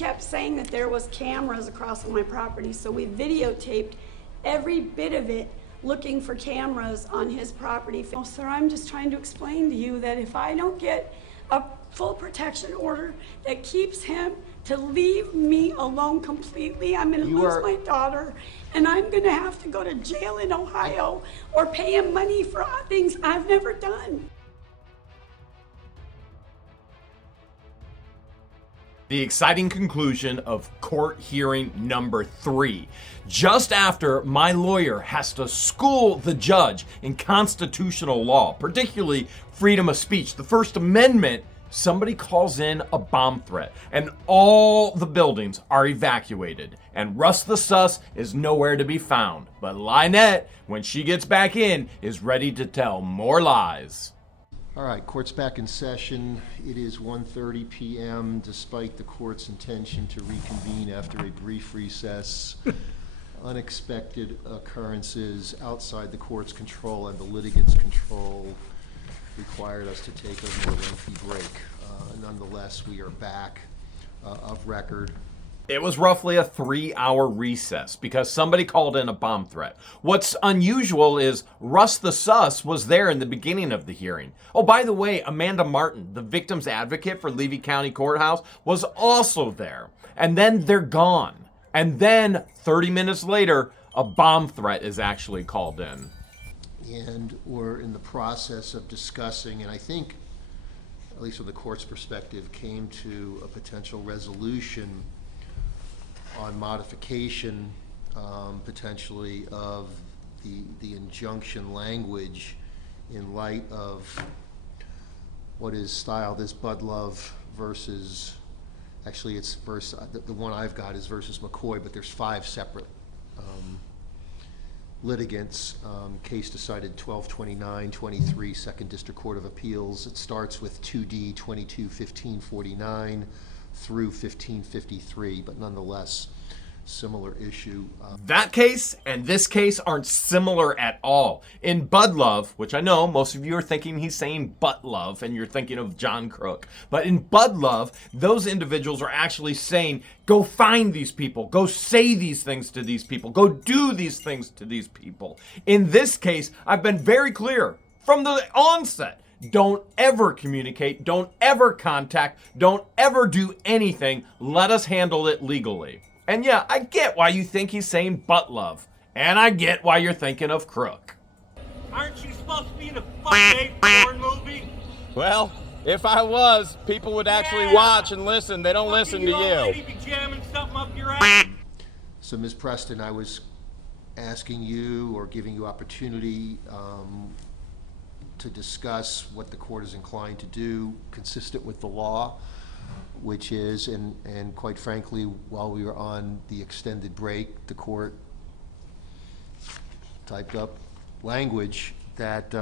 kept saying that there was cameras across on my property, so we videotaped every bit of it, looking for cameras on his property. Oh, sir, I'm just trying to explain to you that if I don't get a full protection order that keeps him to leave me alone completely, I'm going to lose my daughter, and I'm going to have to go to jail in Ohio or pay him money for things I've never done. The exciting conclusion of court hearing number 3. Just after my lawyer has to school the judge in constitutional law, particularly freedom of speech, the First Amendment, somebody calls in a bomb threat and all the buildings are evacuated. And Russ the Sus is nowhere to be found. But LIEnette, when she gets back in, is ready to tell more lies. All right, court's back in session. It is 1:30 p.m. Despite the court's intention to reconvene after a brief recess, unexpected occurrences outside the court's control and the litigant's control required us to take a more lengthy break. Nonetheless, we are back of record. It was roughly a 3-hour recess because somebody called in a bomb threat. What's unusual is Russ the Sus was there in the beginning of the hearing. Oh, by the way, Amanda Martin, the victim's advocate for Levy County Courthouse, was also there. And then they're gone. And then 30 minutes later, a bomb threat is actually called in. And we're in the process of discussing, and I think, at least from the court's perspective, came to a potential resolution on modification, potentially, of the injunction language in light of what is styled as Bud Love versus, actually it's the one I've got is versus McCoy, but there's 5 separate litigants. Case decided 12/29/23, Second District Court of Appeals. It starts with 2D 22-1549 through 1553, but nonetheless, similar issue. That case and this case aren't similar at all. In Bud Love, which I know most of you are thinking he's saying butt love and you're thinking of John Crook, but in Bud Love, those individuals are actually saying, go find these people, go say these things to these people, go do these things to these people. In this case, I've been very clear from the onset. Don't ever communicate, don't ever contact, don't ever do anything. Let us handle it legally. And yeah, I get why you think he's saying butt love. And I get why you're thinking of Crook. Aren't you supposed to be in a fucking porn movie? Well, if I was, people would actually watch and listen. They don't listen to you. Lady be jamming something up your ass. So Ms. Preston, I was asking you or giving you opportunity to discuss what the court is inclined to do consistent with the law, which is, and quite frankly, while we were on the extended break, the court typed up language that,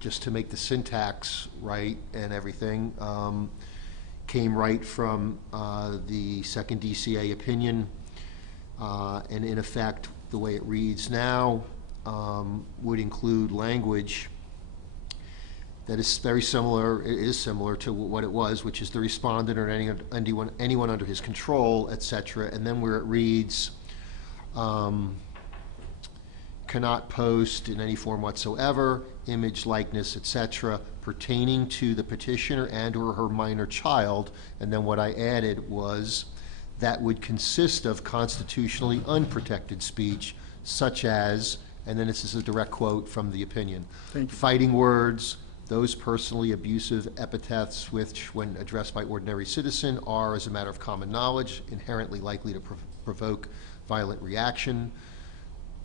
just to make the syntax right and everything, came right from the second DCA opinion, and in effect, the way it reads now, would include language that is very similar, it is similar to what it was, which is the respondent or anyone under his control, etc. And then where it reads, cannot post in any form whatsoever, image, likeness, etc., pertaining to the petitioner and or her minor child. And then what I added was that would consist of constitutionally unprotected speech, such as, and then this is a direct quote from the opinion, fighting words, those personally abusive epithets which, when addressed by ordinary citizen, are, as a matter of common knowledge, inherently likely to provoke violent reaction.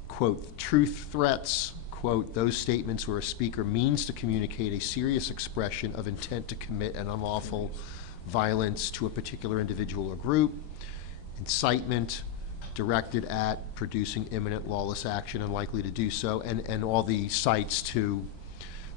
Quote, truth threats, quote, those statements where a speaker means to communicate a serious expression of intent to commit an unlawful violence to a particular individual or group. Incitement, directed at producing imminent lawless action and likely to do so, and all the cites to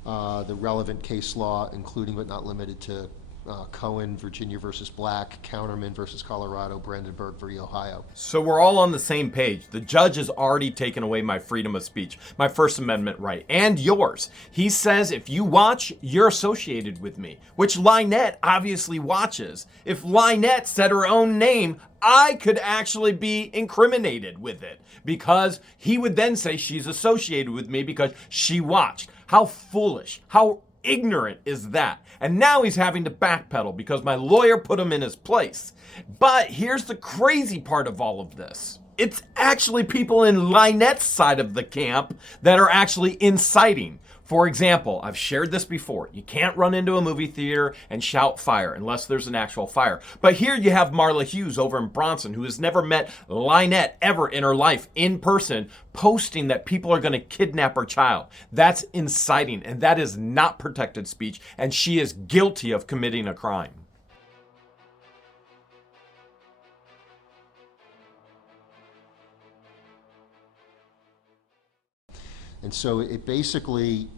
the relevant case law, including but not limited to Cohen, Virginia versus Black, Counterman versus Colorado, Brandenburg v. Ohio. So we're all on the same page. The judge has already taken away my freedom of speech, my First Amendment right, and yours. He says if you watch, you're associated with me, which LIEnette obviously watches. If LIEnette said her own name, I could actually be incriminated with it because he would then say she's associated with me because she watched. How foolish, how ignorant is that? And now he's having to backpedal because my lawyer put him in his place. But here's the crazy part of all of this. It's actually people in LIEnette's side of the camp that are actually inciting. For example, I've shared this before. You can't run into a movie theater and shout fire unless there's an actual fire. But here you have Marla Hughes over in Bronson, who has never met LIEnette ever in her life in person, posting that people are going to kidnap her child. That's inciting, and that is not protected speech, and she is guilty of committing a crime. And so it basically,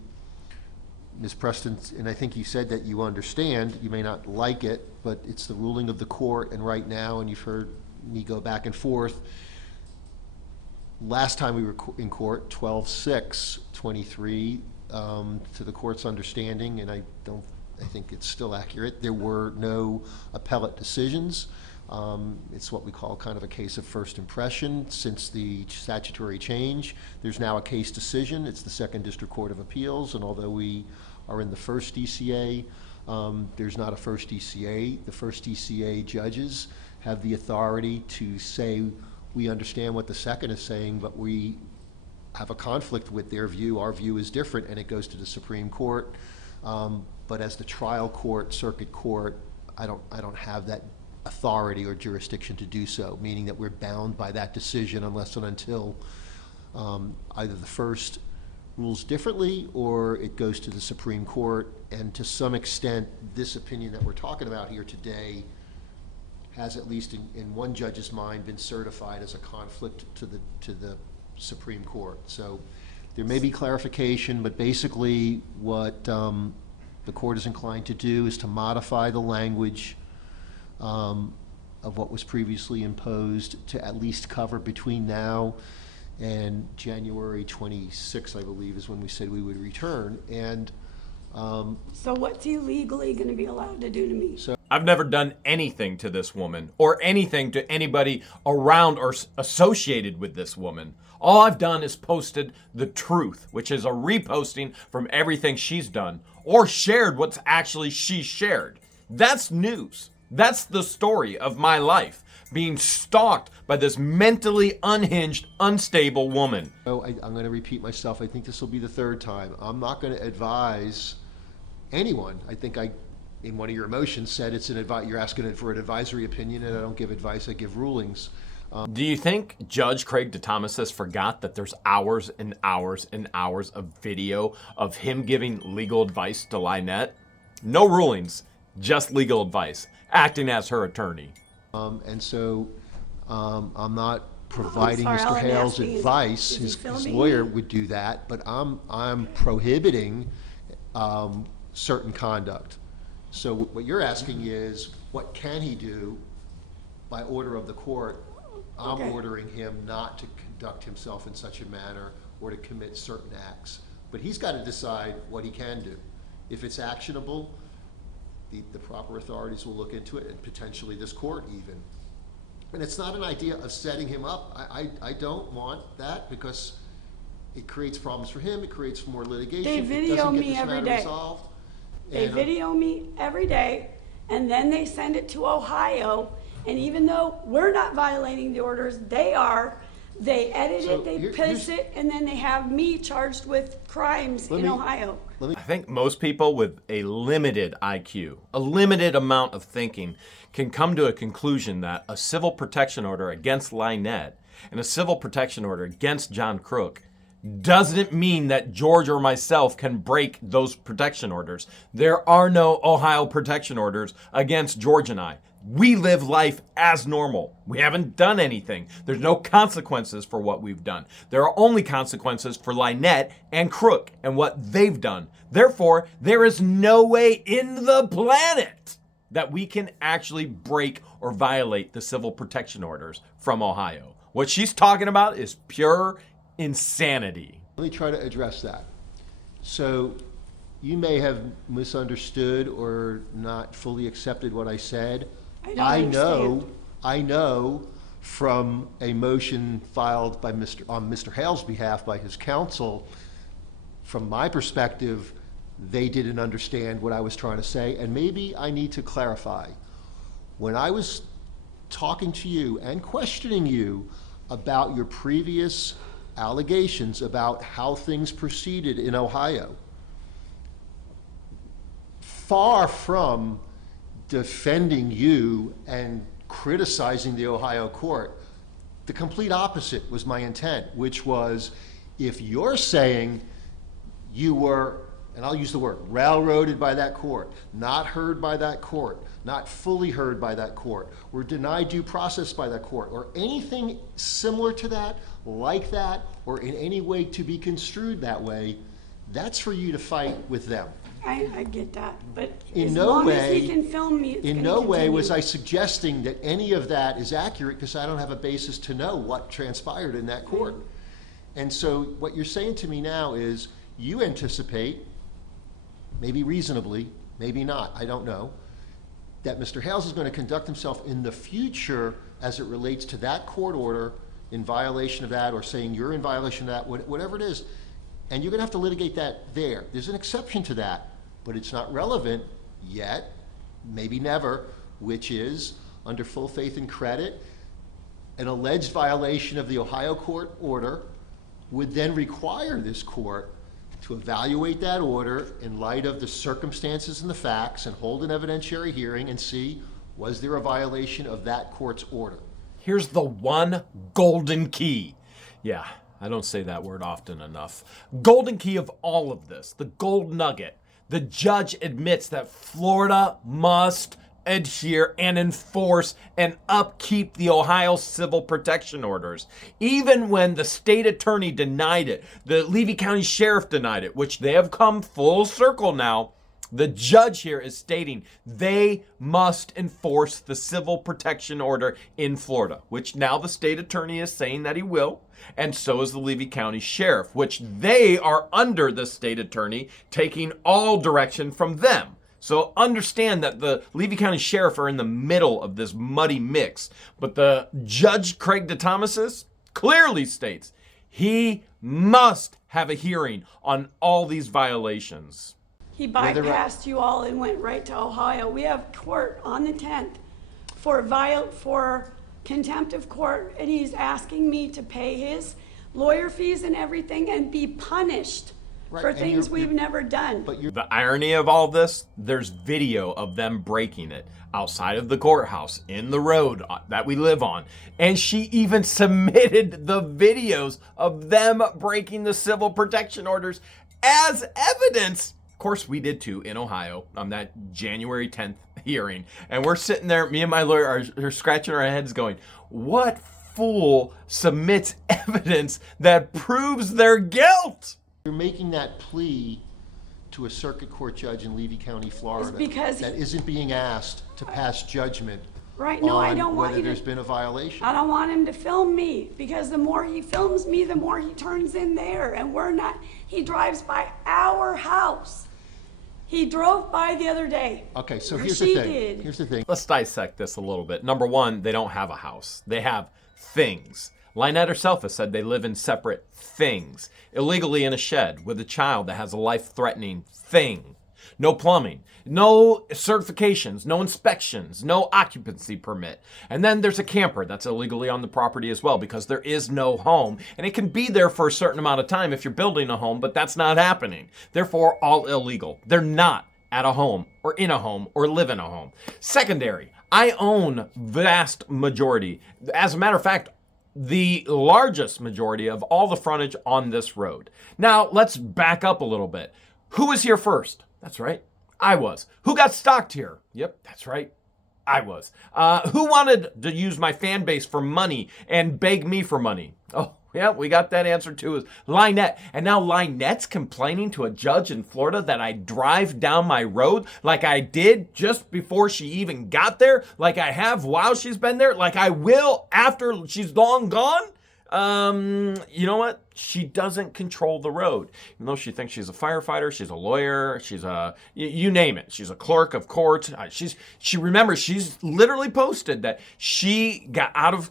Ms. Preston, and I think you said that you understand, you may not like it, but it's the ruling of the court, and right now, and you've heard me go back and forth, last time we were in court, 12/6/23, to the court's understanding, and I think it's still accurate, there were no appellate decisions. It's what we call kind of a case of first impression. Since the statutory change, there's now a case decision. It's the Second District Court of Appeals, and although we are in the first DCA, there's not a first DCA. The first DCA judges have the authority to say, we understand what the second is saying, but we have a conflict with their view. Our view is different, and it goes to the Supreme Court. But as the trial court, circuit court, I don't have that authority or jurisdiction to do so, meaning that we're bound by that decision unless and until either the first rules differently or it goes to the Supreme Court. And to some extent, this opinion that we're talking about here today has, at least in one judge's mind, been certified as a conflict to the Supreme Court. So there may be clarification, but basically what the court is inclined to do is to modify the language of what was previously imposed to at least cover between now and January 26th, I believe, is when we said we would return. And So what's he legally going to be allowed to do to me? I've never done anything to this woman or anything to anybody around or associated with this woman. All I've done is posted the truth, which is a reposting from everything she's done or shared what's actually she shared. That's news. That's the story of my life, being stalked by this mentally unhinged, unstable woman. So I'm going to repeat myself. I think this will be the third time. I'm not going to advise anyone. I think in one of your emotions, said it's you're asking for an advisory opinion, and I don't give advice, I give rulings. Do you think Judge Craig DeThomas has forgot that there's hours and hours and hours of video of him giving legal advice to LIEnette? No rulings, just legal advice, acting as her attorney. And so I'm not providing sorry, all Mr. I'm Hale's asking is, advice. is he His filming lawyer me? would do that, but I'm prohibiting certain conduct. So what you're asking is, what can he do by order of the court? I'm Okay. ordering him not to conduct himself in such a manner or to commit certain acts. But he's got to decide what he can do. If it's actionable, the proper authorities will look into it, and potentially this court even. And it's not an idea of setting him up. I don't want that, because it creates problems for him, it creates more litigation. They It video doesn't get me this every matter day. resolved. They And, video me every day, and then they send it to Ohio, and even though we're not violating the orders, they are. They edit So it, they here's- post it, and then they have me charged with crimes Let in me- Ohio. I think most people with a limited IQ, a limited amount of thinking, can come to a conclusion that a civil protection order against LIEnette and a civil protection order against John Crook doesn't mean that George or myself can break those protection orders. There are no Ohio protection orders against George and I. We live life as normal. We haven't done anything. There's no consequences for what we've done. There are only consequences for LIEnette and Crook and what they've done. Therefore, there is no way in the planet that we can actually break or violate the civil protection orders from Ohio. What she's talking about is pure insanity. Let me try to address that. So you may have misunderstood or not fully accepted what I said. I don't I know from a motion filed by on Mr. Hale's behalf by his counsel, from my perspective, they didn't understand what I was trying to say, and maybe I need to clarify. When I was talking to you and questioning you about your previous allegations about how things proceeded in Ohio, far from defending you and criticizing the Ohio court, the complete opposite was my intent, which was, if you're saying you were, and I'll use the word, railroaded by that court, not heard by that court, not fully heard by that court, were denied due process by that court, or anything similar to that, like that, or in any way to be construed that way, that's for you to fight with them. I get that, but In as no long as way- he can film me, it's In gonna no way continue. was I suggesting that any of that is accurate, because I don't have a basis to know what transpired in that court. And so what you're saying to me now is you anticipate, maybe reasonably, maybe not, I don't know, that Mr. Hales is going to conduct himself in the future as it relates to that court order in violation of that, or saying you're in violation of that, whatever it is, and you're going to have to litigate that there. There's an exception to that, but it's not relevant yet, maybe never, which is, under full faith and credit, an alleged violation of the Ohio court order would then require this court to evaluate that order in light of the circumstances and the facts and hold an evidentiary hearing and see, was there a violation of that court's order? Here's the one golden key. Yeah, I don't say that word often enough. Golden key of all of this, the gold nugget. The judge admits that Florida must adhere and enforce and upkeep the Ohio civil protection orders. Even when the state attorney denied it, the Levy County Sheriff denied it, which they have come full circle now, the judge here is stating they must enforce the civil protection order in Florida, which now the state attorney is saying that he will, and so is the Levy County Sheriff, which they are under the state attorney, taking all direction from them. So understand that the Levy County Sheriff are in the middle of this muddy mix, but the Judge Craig DeThomas clearly states he must have a hearing on all these violations. He Whether- bypassed you all and went right to Ohio. We have court on the 10th for contempt of court, and he's asking me to pay his lawyer fees and everything and be punished Right, for and things you're- we've never done. But you're, The irony of all this, there's video of them breaking it outside of the courthouse, in the road that we live on. And she even submitted the videos of them breaking the civil protection orders as evidence. Of course, we did too in Ohio on that January 10th hearing. And we're sitting there, me and my lawyer are scratching our heads going, what fool submits evidence that proves their guilt? you're making that plea to a circuit court judge in Levy County, Florida, because that isn't being asked to pass judgment Right, no, I on don't want whether you there's to, been a violation. I don't want him to film me, because the more he films me, the more he turns in there, and we're not, he drives by our house. He drove by the other day. Okay, so Or here's she the thing. did. Here's the thing. Let's dissect this a little bit. Number one, they don't have a house. They have things. LIEnette herself has said they live in separate things. Illegally in a shed with a child that has a life-threatening thing. No plumbing, no certifications, no inspections, no occupancy permit. And then there's a camper that's illegally on the property as well, because there is no home. And it can be there for a certain amount of time if you're building a home, but that's not happening. Therefore, all illegal. They're not at a home or in a home or live in a home. Secondary, I own vast majority. As a matter of fact, the largest majority of all the frontage on this road. Now, let's back up a little bit. Who was here first? That's right, I was. Who got stalked here? Yep, that's right, I was. Who wanted to use my fan base for money and beg me for money? Oh, Yeah, we got that answer too. Is LIEnette. And now LIEnette's complaining to a judge in Florida that I drive down my road like I did just before she even got there, like I have while she's been there, like I will after she's long gone. You know what? She doesn't control the road. Even though she thinks she's a firefighter, she's a lawyer, she's a, you name it. She's a clerk of court. Remembers, she's literally posted that she got out of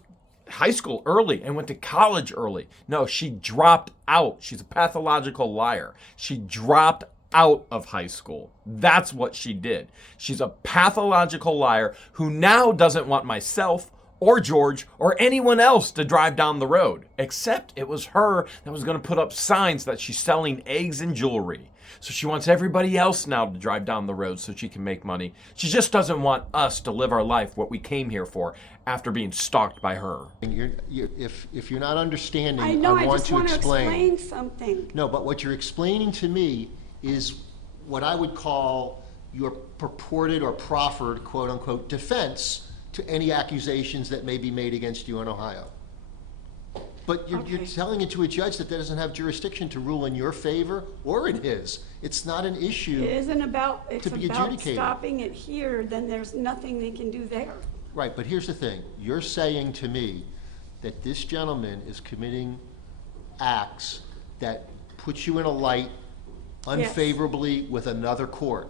high school early and went to college early. No, she dropped out. She's a pathological liar. She dropped out of high school. That's what she did. She's a pathological liar who now doesn't want myself or George or anyone else to drive down the road, except it was her that was going to put up signs that she's selling eggs and jewelry. So she wants everybody else now to drive down the road so she can make money. She just doesn't want us to live our life, what we came here for, after being stalked by her. If you're not understanding, I know, I want just to want to explain. explain something. No, but what you're explaining to me is what I would call your purported or proffered, quote unquote, defense to any accusations that may be made against you in Ohio. But you're telling it to a judge that doesn't have jurisdiction to rule in your favor or in his. It's not an issue. It isn't about, it's to be about adjudicated. stopping it here, then there's nothing they can do there. Right, but here's the thing. You're saying to me that this gentleman is committing acts that put you in a light unfavorably with another court.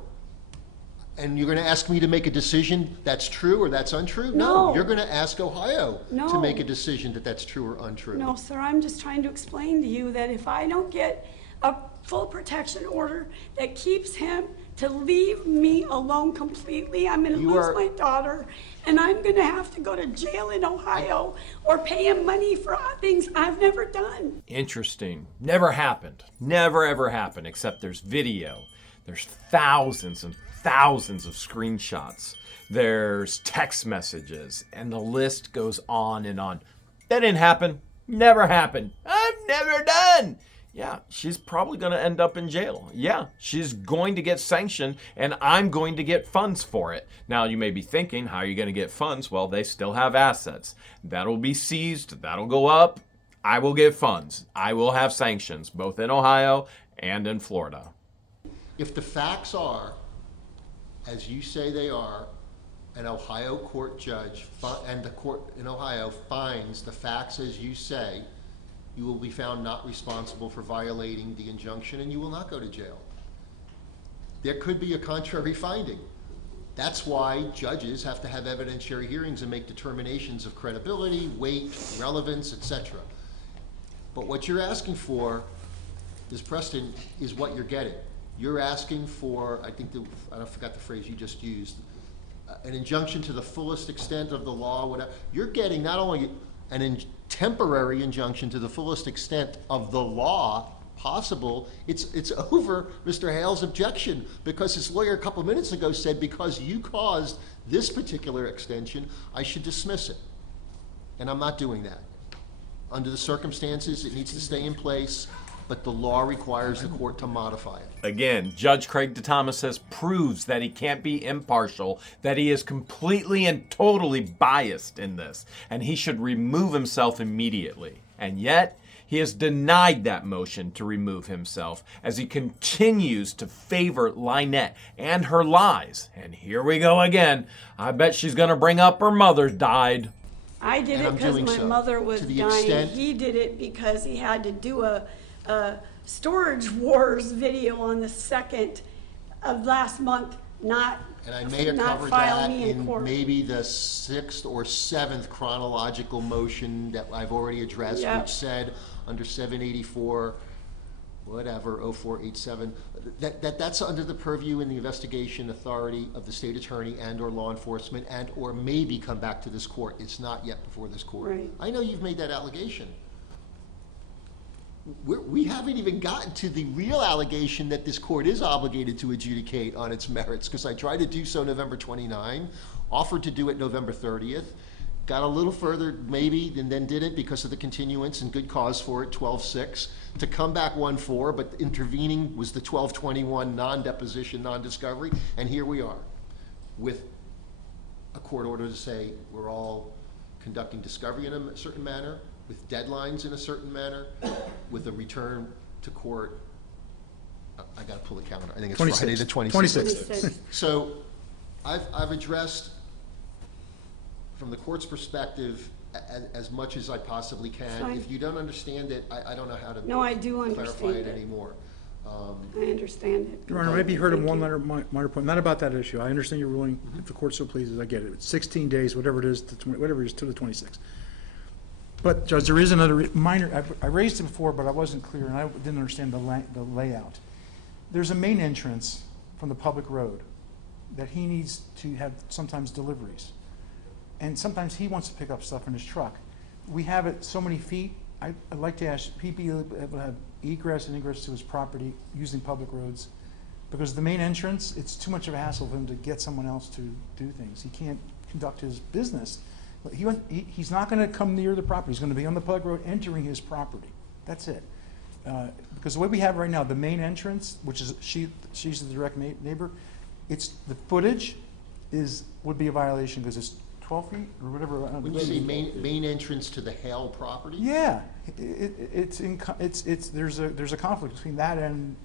And you're going to ask me to make a decision that's true or that's untrue? No. You're going to ask Ohio to No. make a decision that that's true or untrue. No, sir, I'm just trying to explain to you that if I don't get a full protection order that keeps him to leave me alone completely, I'm gonna lose my daughter, and I'm gonna have to go to jail in Ohio or pay him money for things I've never done. Interesting. Never happened. Never ever happened, except there's video. There's thousands and thousands of screenshots. There's text messages, and the list goes on and on. That didn't happen. Never happened. I'm never done. Yeah, she's probably going to end up in jail. Yeah, she's going to get sanctioned, and I'm going to get funds for it. Now, you may be thinking, how are you going to get funds? Well, they still have assets. That'll be seized. That'll go up. I will get funds. I will have sanctions, both in Ohio and in Florida. If the facts are, as you say they are, an Ohio court judge and the court in Ohio finds the facts as you say, you will be found not responsible for violating the injunction and you will not go to jail. There could be a contrary finding. That's why judges have to have evidentiary hearings and make determinations of credibility, weight, relevance, etc. But what you're asking for, Ms. Preston, is what you're getting. You're asking for, I forgot the phrase you just used, an injunction to the fullest extent of the law, whatever. You're getting not only an temporary injunction to the fullest extent of the law possible, it's over Mr. Hale's objection, because his lawyer a couple minutes ago said because you caused this particular extension, I should dismiss it. And I'm not doing that. Under the circumstances, it needs to stay in place, but the law requires the court to modify it. Again, Judge Craig DeThomas proves that he can't be impartial, that he is completely and totally biased in this, and he should remove himself immediately. And yet, he has denied that motion to remove himself as he continues to favor LIEnette and her lies. And here we go again. I bet she's going to bring up her mother died. I did it because my mother was dying. He did it because he had to do a Storage Wars video on the 2nd of last month, not And I may have covered that in maybe the 6th or 7th chronological motion that I've already addressed, which said under 784, whatever, 0487, that's under the purview and the investigation authority of the state attorney and or law enforcement and or maybe come back to this court. It's not yet before this court. Right. I know you've made that allegation. We haven't even gotten to the real allegation that this court is obligated to adjudicate on its merits, because I tried to do so November 29, offered to do it November 30th, got a little further maybe, and then didn't because of the continuance and good cause for it, 12-6, to come back 1-4, but intervening was the 12-21 non-deposition, non-discovery, and here we are with a court order to say we're all conducting discovery in a certain manner, with deadlines in a certain manner, with a return to court. I gotta pull the calendar. I think it's 26th. Friday the 26th. 26th. So I've addressed, from the court's perspective, as much as I possibly can. Fine. If you don't understand it, I don't know how to No, I do clarify understand it it. anymore. I understand it. Your Honor, maybe heard of Thank one you. minor point, not about that issue. I understand your ruling, if the court so pleases, I get it. It's 16 days, whatever it is, whatever it is, to the 26th. But Judge, there is another minor, I raised it before, but I wasn't clear, and I didn't understand the layout. There's a main entrance from the public road that he needs to have sometimes deliveries. And sometimes he wants to pick up stuff in his truck. We have it so many feet. I'd like to ask, he be able to have egress and ingress to his property using public roads, because the main entrance, it's too much of a hassle for him to get someone else to do things. He can't conduct his business. He's not going to come near the property. He's going to be on the public road entering his property. That's it. Because the way we have right now, the main entrance, which is she's the direct neighbor, it's the footage would be a violation because it's 12 feet or whatever. When you say main entrance to the Hale property? Yeah, there's a conflict between that and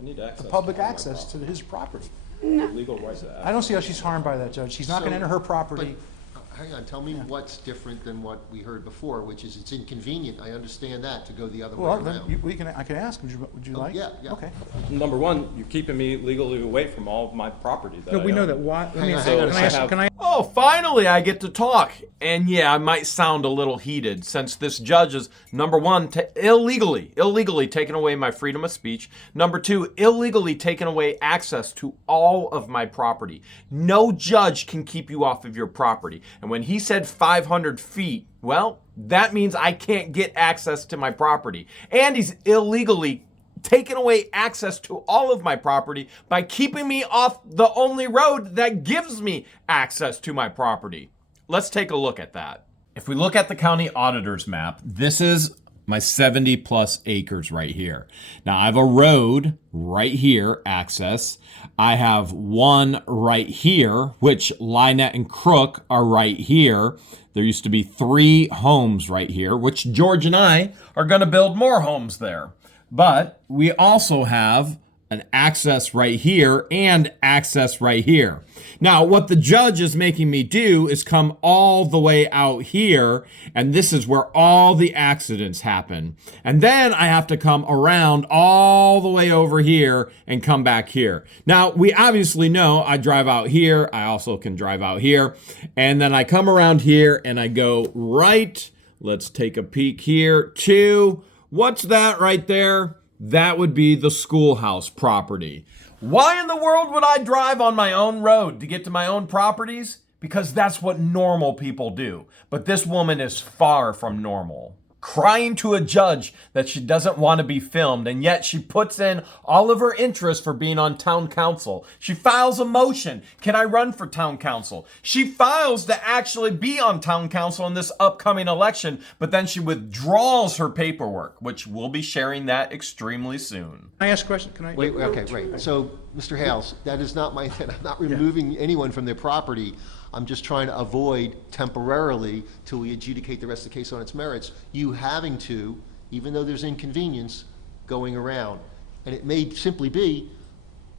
I need access the public to my access to property. his property. Legal right to access. I don't see how she's harmed by that, Judge. She's not going to enter her property. But, hang on, tell me what's different than what we heard before, which is it's inconvenient. I understand that, to go the other way Well, then around. I can ask. Would you Oh, like? yeah, yeah. Okay. Number one, you're keeping me legally away from all of my property that No, I we know own. that. Why? Hang on, hang on a Can I ask? second. Can I? Oh, finally I get to talk. And yeah, I might sound a little heated since this judge is, number one, illegally taking away my freedom of speech. Number two, illegally taking away access to all of my property. No judge can keep you off of your property. And when he said 500 feet, well, that means I can't get access to my property. And he's illegally taking away access to all of my property by keeping me off the only road that gives me access to my property. Let's take a look at that. If we look at the county auditor's map, this is my 70 plus acres right here. Now I have a road right here, access. I have one right here, which LIEnette and CROOK are right here. There used to be 3 homes right here, which George and I are going to build more homes there. But we also have an access right here and access right here. Now, what the judge is making me do is come all the way out here, and this is where all the accidents happen. And then I have to come around all the way over here and come back here. Now, we obviously know I drive out here. I also can drive out here. And then I come around here and I go right. Let's take a peek here to, what's that right there? That would be the schoolhouse property. Why in the world would I drive on my own road to get to my own properties? Because that's what normal people do. But this woman is far from normal. Crying to a judge that she doesn't want to be filmed, and yet she puts in all of her interest for being on town council. She files a motion. Can I run for town council? She files to actually be on town council in this upcoming election, but then she withdraws her paperwork, which we'll be sharing that extremely soon. Can I ask a question? Can I? Wait, okay, right. So, Mr. Hales, that is not my intent. I'm not removing anyone from their property. I'm just trying to avoid temporarily, till we adjudicate the rest of the case on its merits, you having to, even though there's inconvenience, going around. And it may simply be,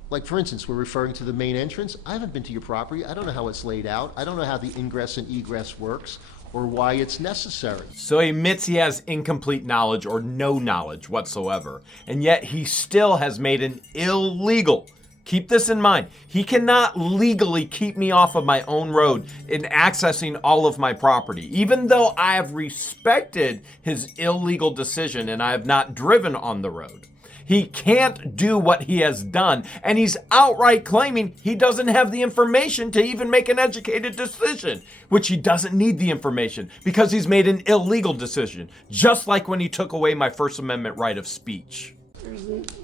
like for instance, we're referring to the main entrance. I haven't been to your property. I don't know how it's laid out. I don't know how the ingress and egress works or why it's necessary. So he admits he has incomplete knowledge or no knowledge whatsoever, and yet he still has made an illegal. Keep this in mind. He cannot legally keep me off of my own road in accessing all of my property. Even though I have respected his illegal decision and I have not driven on the road. He can't do what he has done, and he's outright claiming he doesn't have the information to even make an educated decision, which he doesn't need the information because he's made an illegal decision, just like when he took away my First Amendment right of speech.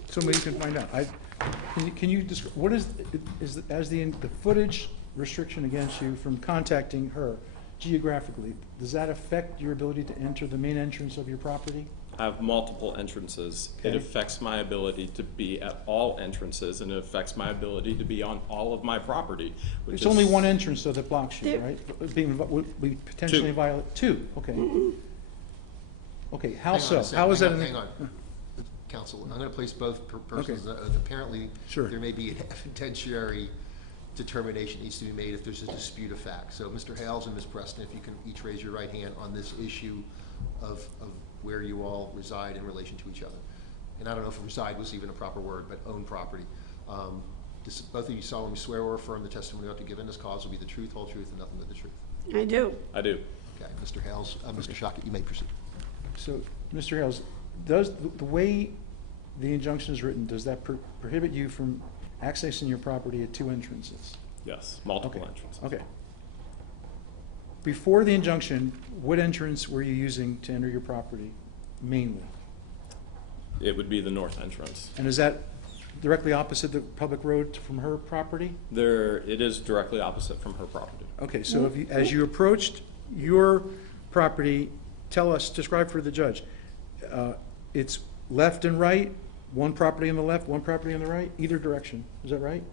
Somebody can find out. Can you describe, what is the footage restriction against you from contacting her geographically? Does that affect your ability to enter the main entrance of your property? I have multiple entrances. Okay. It affects my ability to be at all entrances, and it affects my ability to be on all of my property. It's only one entrance, so that blocks you, There- right? We potentially Two. violate 2, okay. Okay, how Hang on so? a second, How is that? hang on. Counsel, I'm going to place both persons on oath. Apparently, Sure. there may be an evidentiary determination needs to be made if there's a dispute of fact. So Mr. Hales and Ms. Preston, if you can each raise your right hand on this issue of where you all reside in relation to each other. And I don't know if reside was even a proper word, but own property. Both of you solemnly swear or affirm the testimony you ought to give in this cause will be the truth, whole truth, and nothing but the truth. I do. I do. Okay, Mr. Hales, Mr. Shockett, you may proceed. So, Mr. Hales, does the way the injunction is written, does that prohibit you from accessing your property at 2 entrances? Yes, multiple Okay. entrances. Okay. Before the injunction, what entrance were you using to enter your property mainly? It would be the north entrance. And is that directly opposite the public road from her property? It is directly opposite from her property. Okay, so if you, as you approached your property, describe for the judge, it's left and right, one property on the left, one property on the right, either direction, is that right?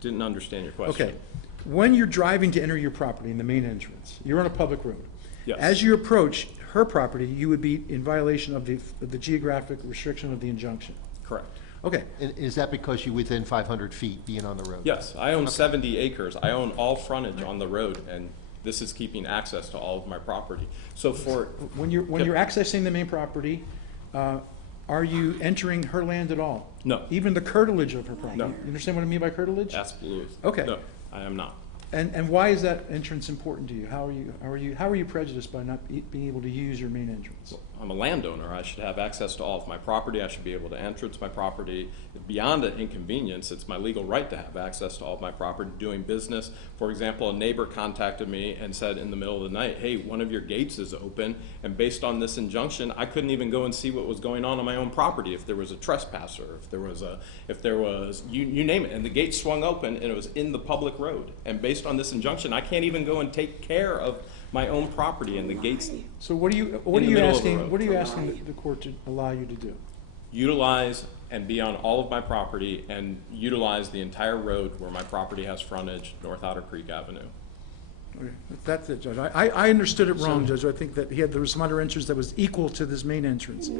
Didn't understand your question. Okay, when you're driving to enter your property in the main entrance, you're on a public road. Yes. As you approach her property, you would be in violation of the geographic restriction of the injunction. Correct. Okay, And is that because you're within 500 feet being on the road? Yes, I own 70 acres. I own all frontage on the road, and this is keeping access to all of my property. So when you're accessing the main property, are you entering her land at all? No. Even the curtilage of her property? No. You understand what I mean by curtilage? absolutely. Okay. No, I am not. And why is that entrance important to you? How are you prejudiced by not being able to use your main entrance? I'm a landowner. I should have access to all of my property. I should be able to entrance my property. Beyond an inconvenience, it's my legal right to have access to all of my property, doing business. For example, a neighbor contacted me and said in the middle of the night, hey, one of your gates is open, and based on this injunction, I couldn't even go and see what was going on my own property, if there was a trespasser, if there was, you name it, and the gate swung open and it was in the public road. And based on this injunction, I can't even go and take care of my own property, and the gates So what are you asking the court to allow you to do? utilize and be on all of my property and utilize the entire road where my property has frontage, North Otter Creek Avenue. Okay, that's it, Judge. I understood it wrong, Judge. I think that there was some other entrance that was equal to this main entrance.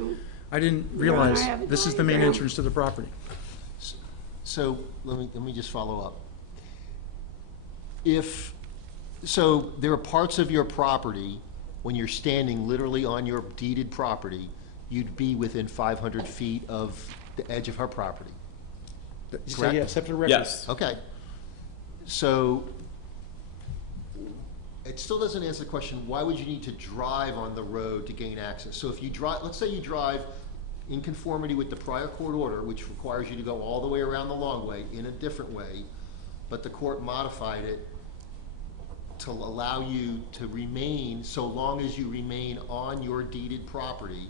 I didn't realize I haven't this is the main either. entrance to the property. So let me just follow up. So there are parts of your property, when you're standing literally on your deeded property, you'd be within 500 feet of the edge of her property. You say Correct. yes, except for the record. Yes, Okay. So it still doesn't answer the question, why would you need to drive on the road to gain access? So if you drive, let's say you drive in conformity with the prior court order, which requires you to go all the way around the long way in a different way, but the court modified it to allow you to remain, so long as you remain on your deeded property,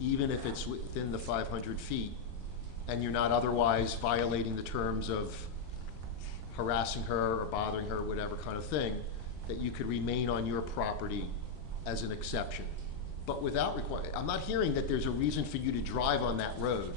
even if it's within the 500 feet, and you're not otherwise violating the terms of harassing her or bothering her, whatever kind of thing, that you could remain on your property as an exception. But without I'm not hearing that there's a reason for you to drive on that road.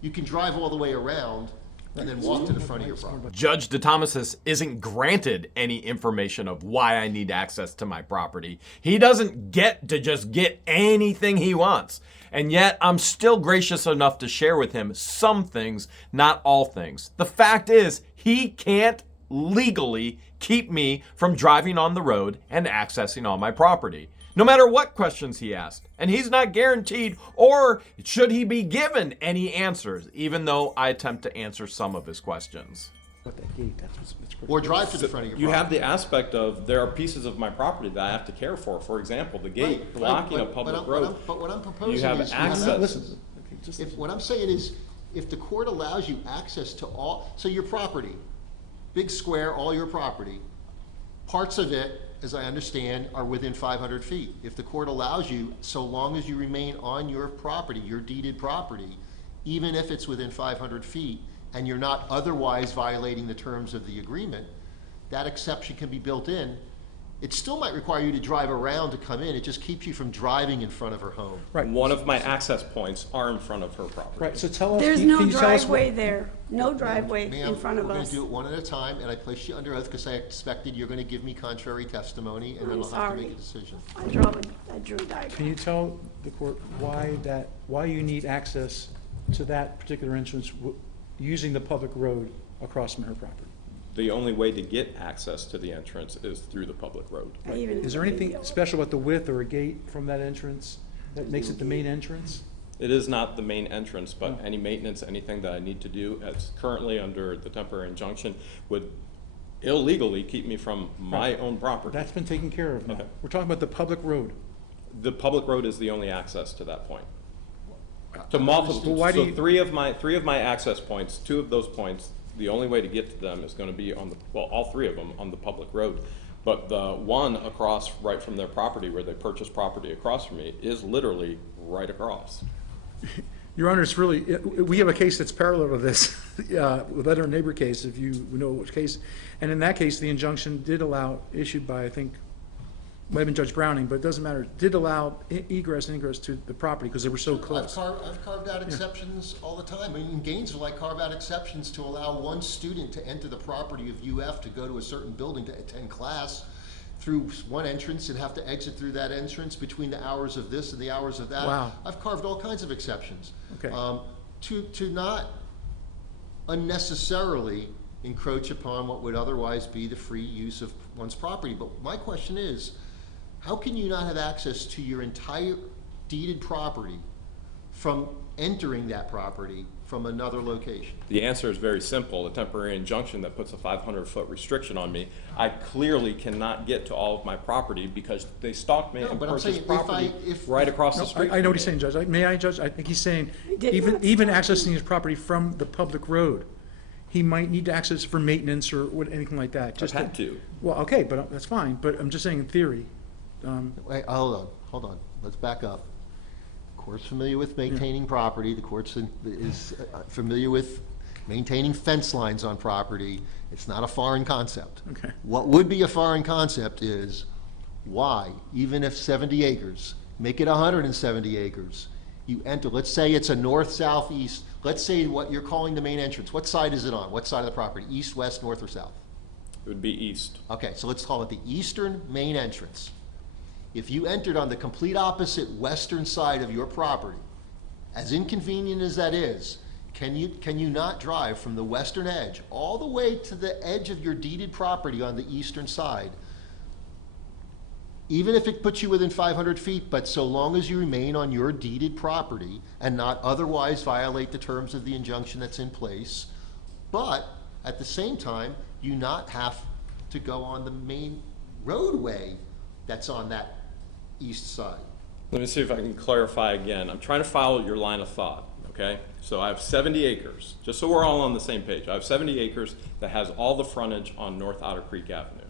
You can drive all the way around and then walk to the front of your property. Judge DeThomasis isn't granted any information of why I need access to my property. He doesn't get to just get anything he wants. And yet I'm still gracious enough to share with him some things, not all things. The fact is, he can't legally keep me from driving on the road and accessing all my property, no matter what questions he asked. And he's not guaranteed, or should he be given, any answers, even though I attempt to answer some of his questions. But that gate, that's critical. Or drive to the front of your you property. have the aspect of there are pieces of my property that I have to care for. For example, the gate Right, blocking a but public road. But what I'm proposing is. You have you access. Listen, okay, just If, what I'm saying is, if the court allows you access to all, so your property, big square, all your property, parts of it, as I understand, are within 500 feet. If the court allows you, so long as you remain on your property, your deeded property, even if it's within 500 feet, and you're not otherwise violating the terms of the agreement, that exception can be built in It still might require you to drive around to come in. It just keeps you from driving in front of her home. Right. One of my access points are in front of her property. Right, so tell us. There's can no you tell us what- driveway there, no driveway Ma'am, in front of we're us. gonna do it one at a time, and I placed you under oath because I expected you're gonna give me contrary testimony, and then I'm I'll have to make sorry. a decision. I drew a Can diagram. you tell the court why you need access to that particular entrance using the public road across from her property? The only way to get access to the entrance is through the public road. I even Is there anything special about the width or a gate from that entrance that makes it the main entrance? It is not the main entrance, but any maintenance, anything that I need to do as currently under the temporary injunction would illegally keep me from my own property. That's been taken care of now. Okay. We're talking about the public road. The public road is the only access to that point. Well, why do So you- three of my access points, two of those points, the only way to get to them is gonna be on the, well, all three of them on the public road. But the one across right from their property where they purchased property across from me is literally right across. Your Honor, it's really, we have a case that's parallel to this, with our neighbor case, if you know which case. And in that case, the injunction did allow, issued by, I think, might have been Judge Browning, but it doesn't matter, did allow egress and ingress to the property because they were so close. I've carved out exceptions all the time. I mean, in Gainesville, I carve out exceptions to allow one student to enter the property of UF to go to a certain building to attend class through one entrance and have to exit through that entrance between the hours of this and the hours of that. Wow. I've carved all kinds of exceptions. Okay. To not unnecessarily encroach upon what would otherwise be the free use of one's property. But my question is, how can you not have access to your entire deeded property from entering that property from another location? The answer is very simple. A temporary injunction that puts a 500-foot restriction on me, I clearly cannot get to all of my property because they stalked me No, and but I'm purchased saying property if right across No, the street. I know what from he's me. saying, Judge. May I, Judge? I think he's saying, did even not. accessing his property from the public road, he might need to access for maintenance or anything like that. I've just had to. Well, okay, but that's fine, but I'm just saying in theory. Wait, hold on, let's back up. The court's familiar with maintaining property, the court's is familiar with maintaining fence lines on property. It's not a foreign concept. Okay. What would be a foreign concept is why, even if 70 acres, make it 170 acres, you enter, let's say it's a north, south, east, let's say what you're calling the main entrance, what side is it on? What side of the property, east, west, north, or south? It would be east. Okay, so let's call it the eastern main entrance. If you entered on the complete opposite western side of your property, as inconvenient as that is, can you not drive from the western edge all the way to the edge of your deeded property on the eastern side, even if it puts you within 500 feet, but so long as you remain on your deeded property and not otherwise violate the terms of the injunction that's in place, but at the same time, you not have to go on the main roadway that's on that east side. Let me see if I can clarify again. I'm trying to follow your line of thought, okay? So I have 70 acres, just so we're all on the same page. I have 70 acres that has all the frontage on North Otter Creek Avenue.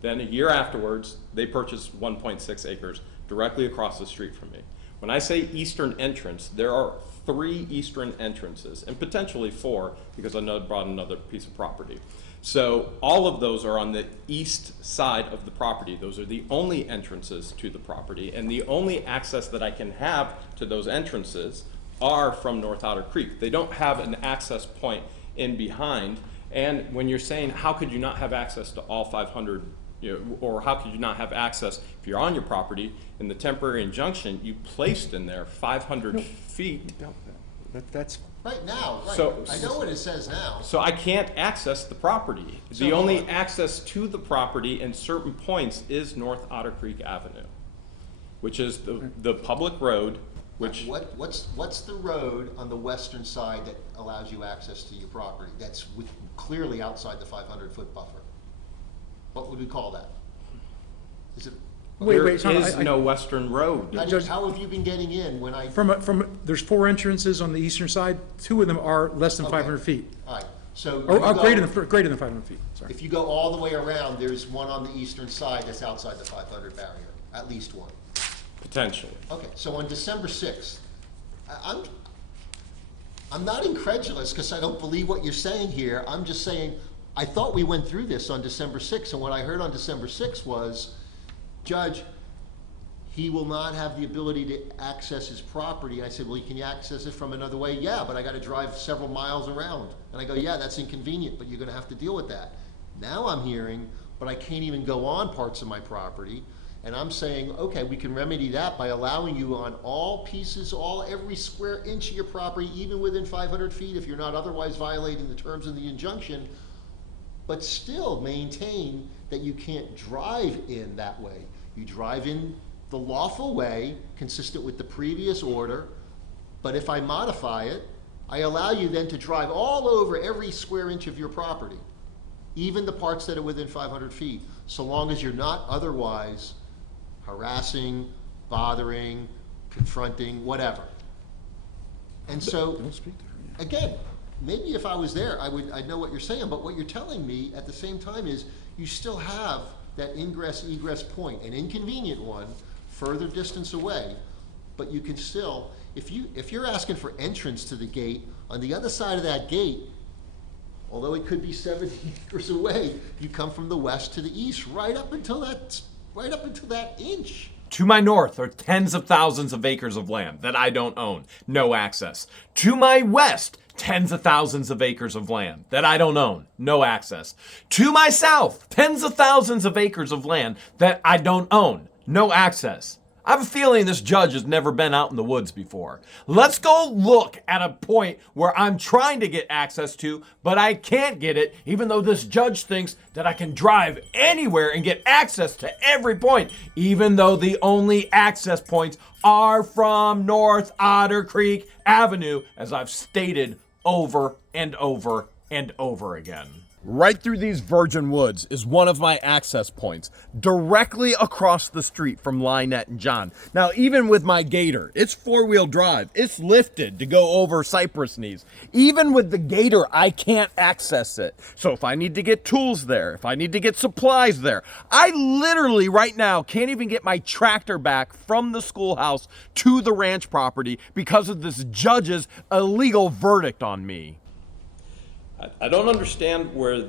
Then a year afterwards, they purchased 1.6 acres directly across the street from me. When I say eastern entrance, there are 3 eastern entrances, and potentially 4, because I brought another piece of property. So all of those are on the east side of the property. Those are the only entrances to the property, and the only access that I can have to those entrances are from North Otter Creek. They don't have an access point in behind, and when you're saying, how could you not have access to all 500, or how could you not have access if you're on your property? In the temporary injunction, you placed in there 500 feet. That's, Right now, right. So- I know what it says now. So I can't access the property. So The only hold on. access to the property in certain points is North Otter Creek Avenue, which is the public road, which, What's the road on the western side that allows you access to your property that's clearly outside the 500-foot buffer? What would we call that? Is it, wait, there sorry, is no western road. how have you been getting in when I? there's 4 entrances on the eastern side, 2 of them are less than Okay. 500 feet. All right, so. Or you go- greater than 500 feet, sorry. If you go all the way around, there's one on the eastern side that's outside the 500 barrier, at least one. Potentially. Okay, so on December 6th, I'm not incredulous because I don't believe what you're saying here. I'm just saying, I thought we went through this on December 6th, and what I heard on December 6th was Judge, he will not have the ability to access his property. I said, well, can you access it from another way? Yeah, but I gotta drive several miles around. And I go, yeah, that's inconvenient, but you're gonna have to deal with that. Now I'm hearing, but I can't even go on parts of my property. And I'm saying, okay, we can remedy that by allowing you on all pieces, every square inch of your property, even within 500 feet, if you're not otherwise violating the terms of the injunction, but still maintain that you can't drive in that way. You drive in the lawful way, consistent with the previous order, but if I modify it, I allow you then to drive all over every square inch of your property, even the parts that are within 500 feet, so long as you're not otherwise harassing, bothering, confronting, whatever. And so, Don't speak to her, yeah. again, maybe if I was there, I'd know what you're saying, but what you're telling me at the same time is you still have that ingress-egress point, an inconvenient one, further distance away, but you can still, if you're asking for entrance to the gate, on the other side of that gate, although it could be 70 acres away, you come from the west to the east, right up until that inch. To my north are tens of thousands of acres of land that I don't own, no access. To my west, tens of thousands of acres of land that I don't own, no access. To my south, tens of thousands of acres of land that I don't own, no access. I have a feeling this judge has never been out in the woods before. Let's go look at a point where I'm trying to get access to, but I can't get it, even though this judge thinks that I can drive anywhere and get access to every point, even though the only access points are from North Otter Creek Avenue, as I've stated over and over and over again. Right through these virgin woods is one of my access points, directly across the street from LIEnette and John. Now, even with my Gator, it's four-wheel drive. It's lifted to go over cypress knees. Even with the Gator, I can't access it. So if I need to get tools there, if I need to get supplies there, I literally right now can't even get my tractor back from the schoolhouse to the ranch property because of this judge's illegal verdict on me. I don't understand where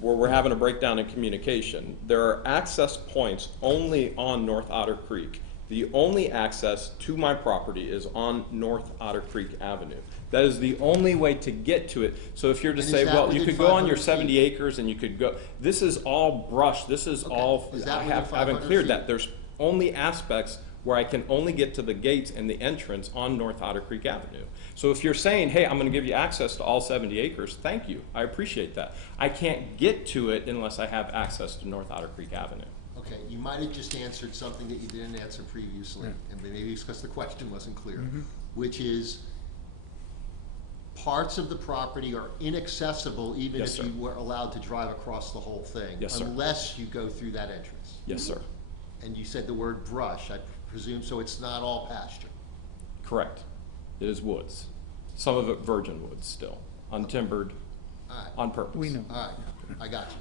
we're having a breakdown in communication. There are access points only on North Otter Creek. The only access to my property is on North Otter Creek Avenue. That is the only way to get to it. So if you're to say, well, you could go on your 70 acres and you could go, this is all brush, this is all, I haven't cleared that. There's only aspects where I can only get to the gates and the entrance on North Otter Creek Avenue. So if you're saying, hey, I'm gonna give you access to all 70 acres, thank you, I appreciate that. I can't get to it unless I have access to North Otter Creek Avenue. Okay, you might have just answered something that you didn't answer previously, and maybe it's because the question wasn't clear, which is parts of the property are inaccessible even Yes, if sir. you were allowed to drive across the whole thing, Yes, sir. unless you go through that entrance. Yes, sir. And you said the word brush, I presume, so it's not all pasture. Correct. It is woods. Some of it virgin woods still, untimbered, All right. on purpose. We know. All right, I got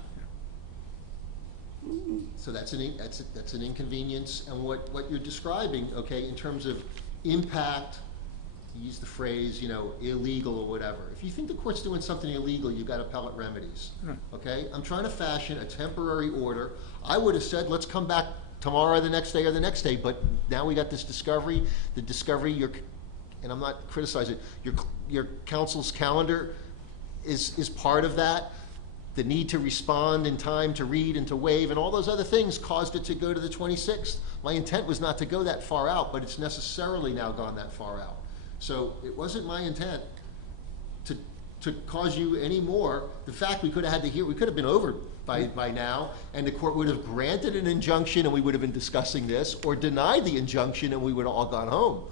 you. So that's an inconvenience, and what you're describing, okay, in terms of impact, you use the phrase, illegal or whatever. If you think the court's doing something illegal, you've got appellate remedies, okay? I'm trying to fashion a temporary order. I would have said, let's come back tomorrow, the next day, or the next day, but now we got this discovery. The discovery, and I'm not criticizing, your counsel's calendar is part of that. The need to respond in time to read and to waive and all those other things caused it to go to the 26th. My intent was not to go that far out, but it's necessarily now gone that far out. So it wasn't my intent to cause you any more. The fact we could have had the we could have been over by now, and the court would have granted an injunction and we would have been discussing this, or denied the injunction and we would have all gone home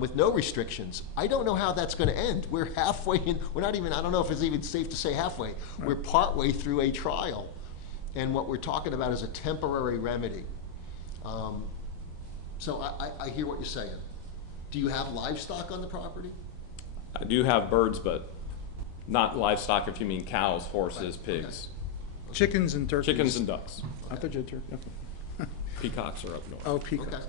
with no restrictions. I don't know how that's gonna end. We're halfway in, we're not even, I don't know if it's even safe to say halfway. We're partway through a trial, and what we're talking about is a temporary remedy. So I hear what you're saying. Do you have livestock on the property? I do have birds, but not livestock if you mean cows, horses, pigs. Chickens and turkeys. Chickens and ducks. I thought you had turkey. Okay. Peacocks are up north. Oh, peacocks. Okay.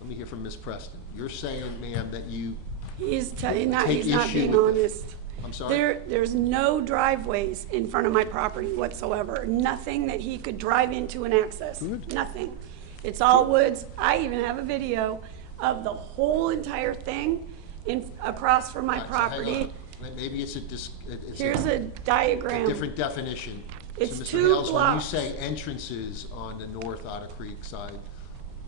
Let me hear from Ms. Preston. You're saying, ma'am, that you He's take not issue being with honest. I'm sorry? There's no driveways in front of my property whatsoever. Nothing that he could drive into and access. Nothing. It's all woods. I even have a video of the whole entire thing across from my All right, so hang property. on. Maybe it's Here's a diagram. different definition. It's So, Mr. 2 Hales, blocks. when you say entrances on the North Otter Creek side,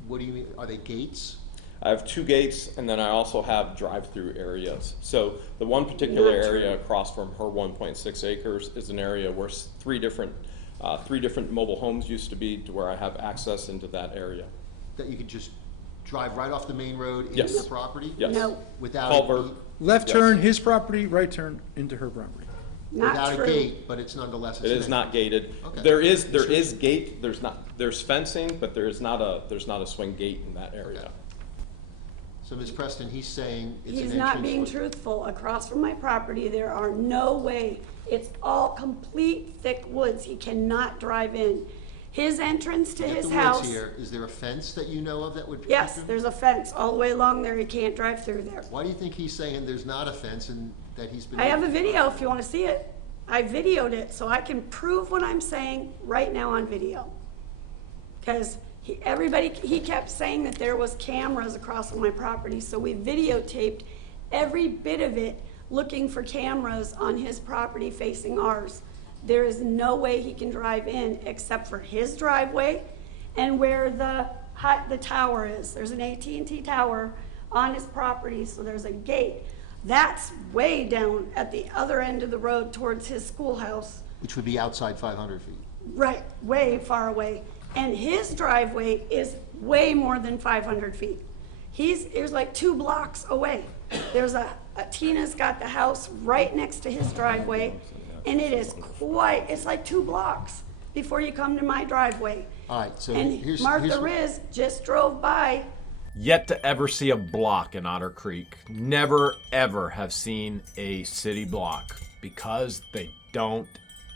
what do you mean? Are they gates? I have 2 gates, and then I also have drive-through areas. So the one particular Not true. area across from her 1.6 acres is an area where 3 different mobile homes used to be, to where I have access into that area. That you could just drive right off the main road into Yes. the property? Yes. No, Without Culvert. Left Yes. turn, his property, right turn into her property. not without true. a gate, but it's nonetheless. It is not gated. Okay. There is gate. There's fencing, but there's not a swing gate in that area. Okay. So, Ms. Preston, he's saying it's an He's entrance. not being truthful. Across from my property, there are no way. It's all complete thick woods. He cannot drive in. His entrance to Get his the house. woods here. Is there a fence that you know of that would protect Yes, him? there's a fence all the way along there. He can't drive through there. Why do you think he's saying there's not a fence and that he's been? I have a video if you want to see it. I videoed it so I can prove what I'm saying right now on video. Because he kept saying that there was cameras across on my property, so we videotaped every bit of it looking for cameras on his property facing ours. There is no way he can drive in except for his driveway and where the tower is. There's an AT&T tower on his property, so there's a gate. That's way down at the other end of the road towards his schoolhouse. Which would be outside 500 feet. Right, way far away. And his driveway is way more than 500 feet. There's like 2 blocks away. There's Tina's got the house right next to his driveway, and it's like 2 blocks before you come to my driveway. All right, so And here's Martha what- Riz just drove by. Yet to ever see a block in Otter Creek. Never ever have seen a city block because they don't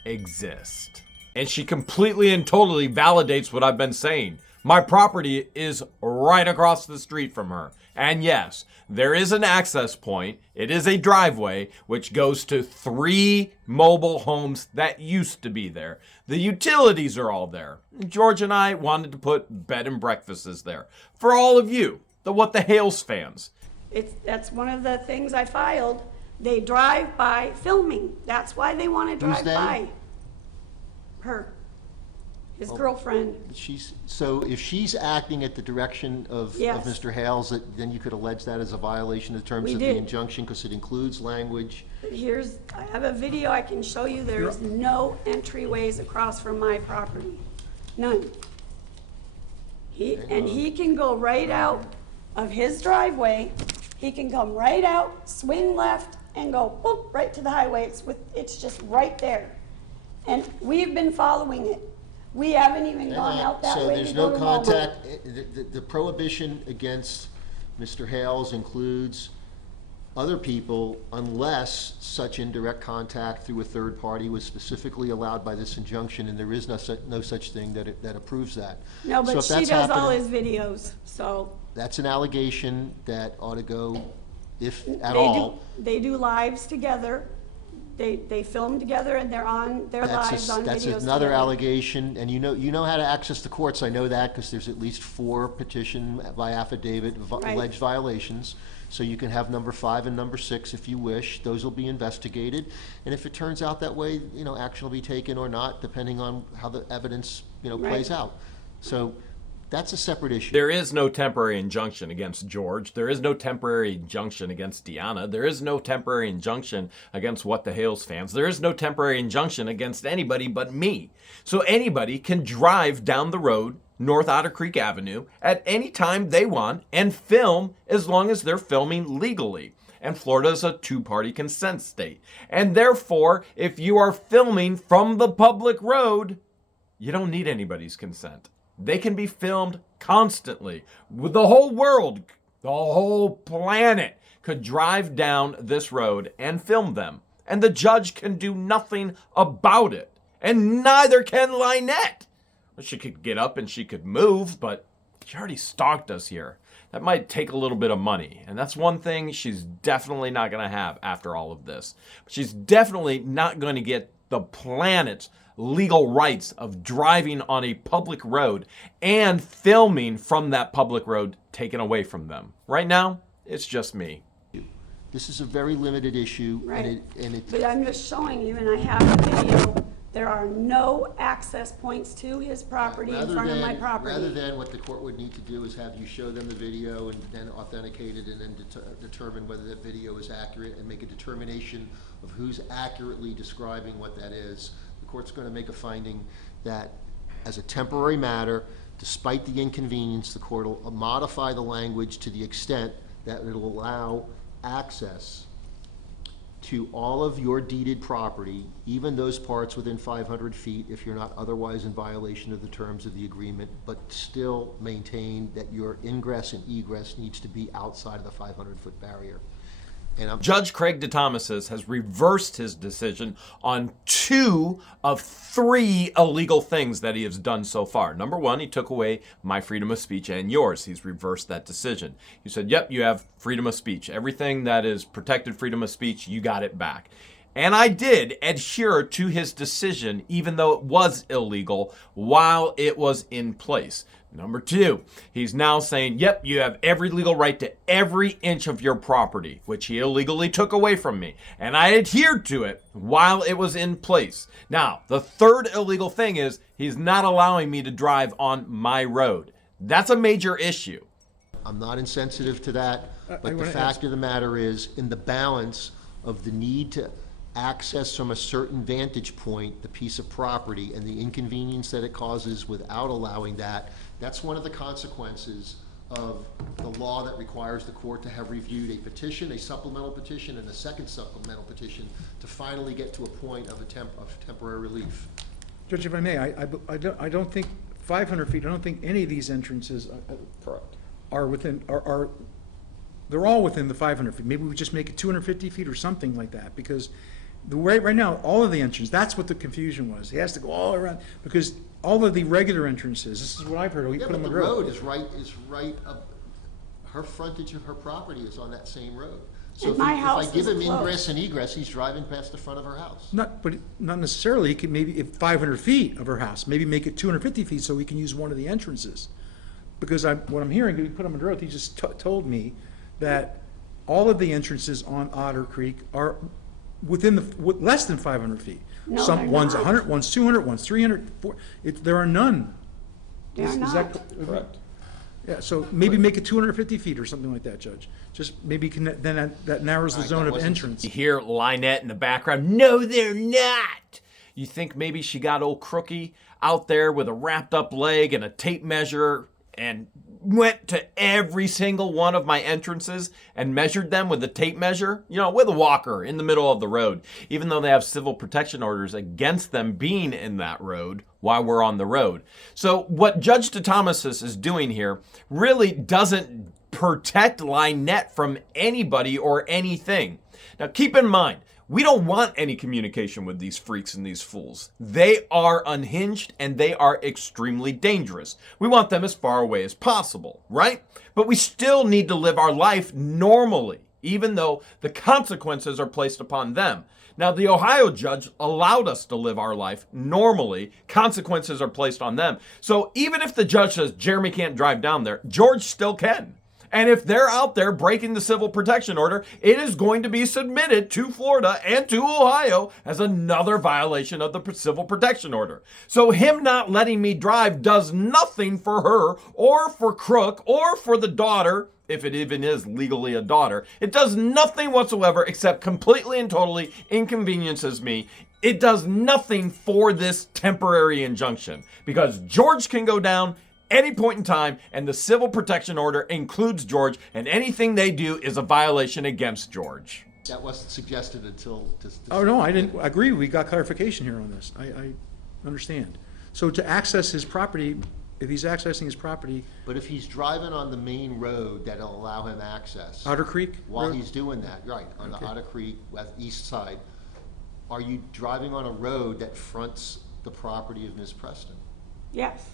exist. And she completely and totally validates what I've been saying. My property is right across the street from her. And yes, there is an access point. It is a driveway which goes to 3 mobile homes that used to be there. The utilities are all there. George and I wanted to put bed and breakfasts there. For all of you, the What the Hales fans. That's one of the things I filed. They drive by filming. That's why they want to drive Who's they? by. Her. His girlfriend. So if she's acting at the direction of Yes. Mr. Hales, then you could allege that as a violation of the terms We of the did. injunction because it includes language. I have a video I can show you. There's no entryways across from my property. None. He can go right out of his driveway. He can come right out, swing left, and go boop, right to the highway. It's just right there. And we've been following it. We haven't even gone out that So way there's to no go to Walmart. contact, the prohibition against Mr. Hales includes other people unless such indirect contact through a third party was specifically allowed by this injunction, and there is no such thing that approves that. No, So but if she that's does all happening, his videos, so. that's an allegation that ought to go, if at They all. do, they do lives together. They film together and they're on their lives on videos That's another together. allegation, and you know how to access the courts. I know that because there's at least 4 petition by affidavit Right. alleged violations. So you can have number 5 and number 6 if you wish. Those will be investigated, and if it turns out that way, action will be taken or not, depending on how the evidence plays Right. out. So that's a separate issue. There is no temporary injunction against George. There is no temporary injunction against Deanna. There is no temporary injunction against What the Hales fans. There is no temporary injunction against anybody but me. So anybody can drive down the road, North Otter Creek Avenue, at any time they want and film as long as they're filming legally. And Florida is a 2-party consent state. And therefore, if you are filming from the public road, you don't need anybody's consent. They can be filmed constantly. With the whole world, the whole planet could drive down this road and film them. And the judge can do nothing about it. And neither can LIEnette. She could get up and she could move, but she already stalked us here. That might take a little bit of money. And that's one thing she's definitely not going to have after all of this. But she's definitely not going to get the planet's legal rights of driving on a public road and filming from that public road taken away from them. Right now, it's just me. This is a very limited issue, Right. and it But I'm just showing you, and I have the video, there are no access points to his property in front of my property. Rather than what the court would need to do is have you show them the video and then authenticate it and then determine whether that video is accurate and make a determination of who's accurately describing what that is. The court's going to make a finding that as a temporary matter, despite the inconvenience, the court will modify the language to the extent that it'll allow access to all of your deeded property, even those parts within 500 feet, if you're not otherwise in violation of the terms of the agreement, but still maintain that your ingress and egress needs to be outside of the 500-foot barrier. And Judge Craig DeThomas has reversed his decision on 2 of 3 illegal things that he has done so far. Number 1, he took away my freedom of speech and yours. He's reversed that decision. He said, yep, you have freedom of speech. Everything that is protected freedom of speech, you got it back. And I did adhere to his decision, even though it was illegal, while it was in place. Number 2, he's now saying, yep, you have every legal right to every inch of your property, which he illegally took away from me. And I adhered to it while it was in place. Now, the 3rd illegal thing is he's not allowing me to drive on my road. That's a major issue. I'm not insensitive to that, but the wanna fact of the matter is, in the balance of the need to access from a certain vantage point the piece of property and the inconvenience that it causes without allowing that, that's one of the consequences of the law that requires the court to have reviewed a petition, a supplemental petition, and a second supplemental petition to finally get to a point of temporary relief. Judge, if I may, I don't think 500 feet, I don't think any of these entrances Correct. are within, they're all within the 500 feet. Maybe we just make it 250 feet or something like that, because the way, right now, all of the entrances, that's what the confusion was. He has to go all around, because all of the regular entrances, this is what I've heard, we Yeah, put but them the on the road road. is right up, her frontage of her property is on that same road. So And if my if house I give is him close. ingress and egress, he's driving past the front of her house. But not necessarily, he could maybe, if 500 feet of her house, maybe make it 250 feet so we can use one of the entrances. Because what I'm hearing, we put them on the road, he just told me that all of the entrances on Otter Creek are within less than 500 feet. No, Some, they're one's not. 100, one's 200, one's 300, there are none. They're Is not. that Correct. Yeah, so maybe make it 250 feet or something like that, Judge. Just maybe then that narrows the All right, zone that of wasn't- entrance. You hear LIEnette in the background. No, they're not. You think maybe she got old Crookie out there with a wrapped up leg and a tape measure and went to every single one of my entrances and measured them with a tape measure, with a walker in the middle of the road, even though they have civil protection orders against them being in that road while we're on the road. So what Judge DeThomas is doing here really doesn't protect LIEnette from anybody or anything. Now keep in mind, we don't want any communication with these freaks and these fools. They are unhinged and they are extremely dangerous. We want them as far away as possible, right? But we still need to live our life normally, even though the consequences are placed upon them. Now, the Ohio judge allowed us to live our life normally. Consequences are placed on them. So even if the judge says Jeremy can't drive down there, George still can. And if they're out there breaking the civil protection order, it is going to be submitted to Florida and to Ohio as another violation of the civil protection order. So him not letting me drive does nothing for her or for Crook or for the daughter, if it even is legally a daughter. It does nothing whatsoever except completely and totally inconveniences me. It does nothing for this temporary injunction because George can go down any point in time, and the civil protection order includes George, and anything they do is a violation against George. That wasn't suggested until this. Oh, no, I didn't agree. We got clarification here on this. I understand. So to access his property, if he's accessing his property, But if he's driving on the main road that'll allow him access. Otter Creek While Road? he's doing that, right, on Okay. the Otter Creek, east side, are you driving on a road that fronts the property of Ms. Preston? Yes.